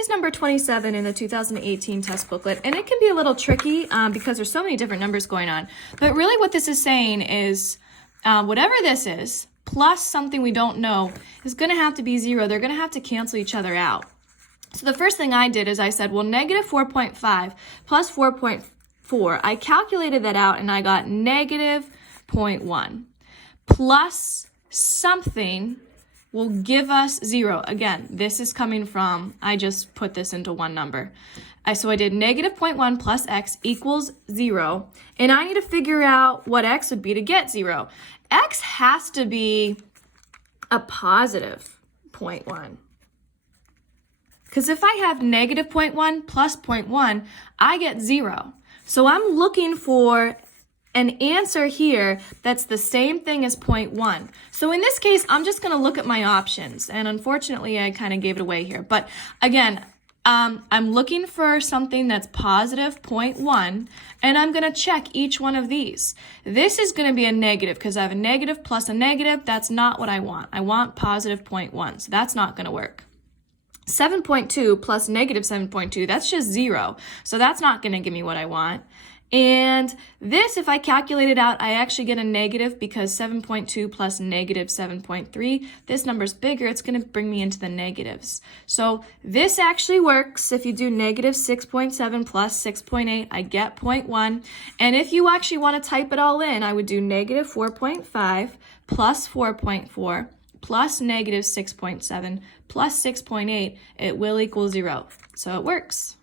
Is number 27 in the 2018 test booklet, and it can be a little tricky because there's so many different numbers going on. But really what this is saying is whatever this is, plus something we don't know, is going to have to be 0. They're going to have to cancel each other out. So the first thing I did is I said, well, negative 4.5 plus 4.4. I calculated that out, and I got negative 0.1 plus something will give us 0. Again, this is coming from, I just put this into one number. So I did negative 0.1 plus x equals 0. And I need to figure out what x would be to get 0. X has to be a positive 0.1. Because if I have negative 0.1 plus 0.1, I get 0. So I'm looking for an answer here that's the same thing as 0.1. So in this case, I'm just going to look at my options. And unfortunately, I kind of gave it away here. But again, I'm looking for something that's positive 0.1, and I'm going to check each one of these. This is going to be a negative because I have a negative plus a negative. That's not what I want. I want positive 0.1, so that's not going to work. 7.2 plus negative 7.2, that's just 0. So that's not going to give me what I want. And this, if I calculate it out, I actually get a negative because 7.2 plus negative 7.3, this number's bigger, it's going to bring me into the negatives. So this actually works. If you do negative 6.7 plus 6.8, I get 0.1. And if you actually want to type it all in, I would do negative 4.5 plus 4.4 plus negative 6.7 plus 6.8. It will equal 0. So it works.